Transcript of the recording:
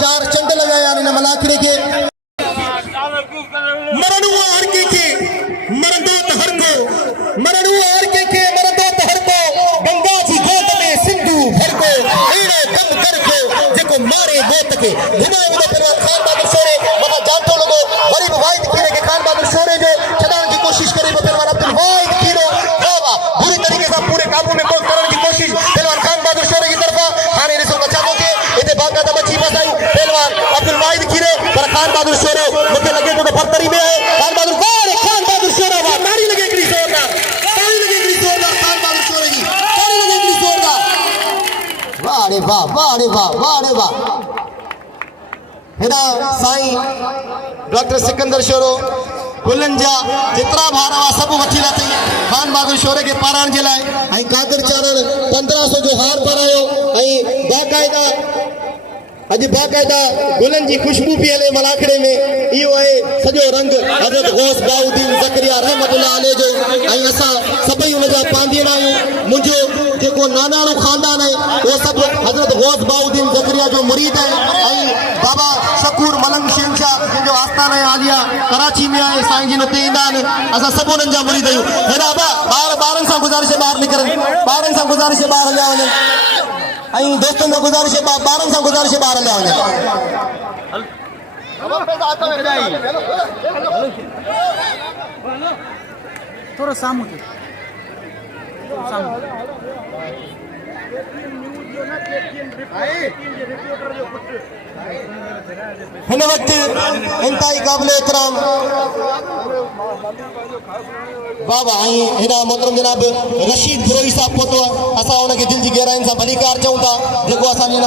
चार चंड लगाया इन मलाखड़े के मरणु हर के मरंदो हर को मरणु हर के मरंदो हर को गंगा जी गोद में सिंधु भर को एड़े दम कर को जेको मारे गोत के घुमाए वो परवान खान बहादुर सोरे मना जानतो लोगो गरीब वाहिद खीरे के खान बहादुर सोरे जो छडाण की कोशिश करी परवान अब्दुल वाहिद खीरो वाह बुरी तरीके से पूरे काबू में कोन करने की कोशिश पहलवान खान बहादुर सोरे की तरफा हाने रिसो बचावो के इते बागा दा बची बसाई पहलवान अब्दुल वाहिद खीरे पर खान बहादुर सोरे मुझे लगे तो बर्तरी में है खान बहादुर गोरे खान बहादुर सोरे मारी लगे एकड़ी जोरदार ताली लगे एकड़ी जोरदार खान बहादुर सोरे की ताली लगे एकड़ी जोरदार वाह रे वाह वाह रे वाह वाह रे वाह हेदा साईं डॉक्टर सिकंदर शोरो गुलन जा जितना भार हुआ सब वठी लाथई खान बहादुर शोरे के पाराण जे लाए आई कादर चारण 1500 जो हार परायो आई बाकायदा अज बाकायदा गुलन जी खुशबू पी हले मलाखड़े में इहो है सजो रंग हजरत गौस बाउद्दीन ज़करिया रहमतुल्लाह अलैह जो आई असा सभई उन जा पांदीन आयो मुझो जेको नानाणो खानदान है वो सब हजरत गौस बाउद्दीन ज़करिया जो मुरीद है आई बाबा शकूर मलंग शहंशाह जो आस्थान है आलिया कराची में आए साईं जी नुते इंदान असा सब उन जा मुरीद आयो हेदा बा बारन सा गुजारिश बाहर निकरन बारन सा गुजारिश बाहर हलिया वञन आई दोस्तों का गुजारिश है बारन सा गुजारिश बाहर हलिया वञन थोड़ा सामू हिन वक्त इंतहाई काबिल एहतराम बाबा आई हेड़ा मोहतरम जनाब रशीद गुरोही साहब पहुतो असा उनके दिल की गहराइन से भलीकार चऊं था जेको असांजी इन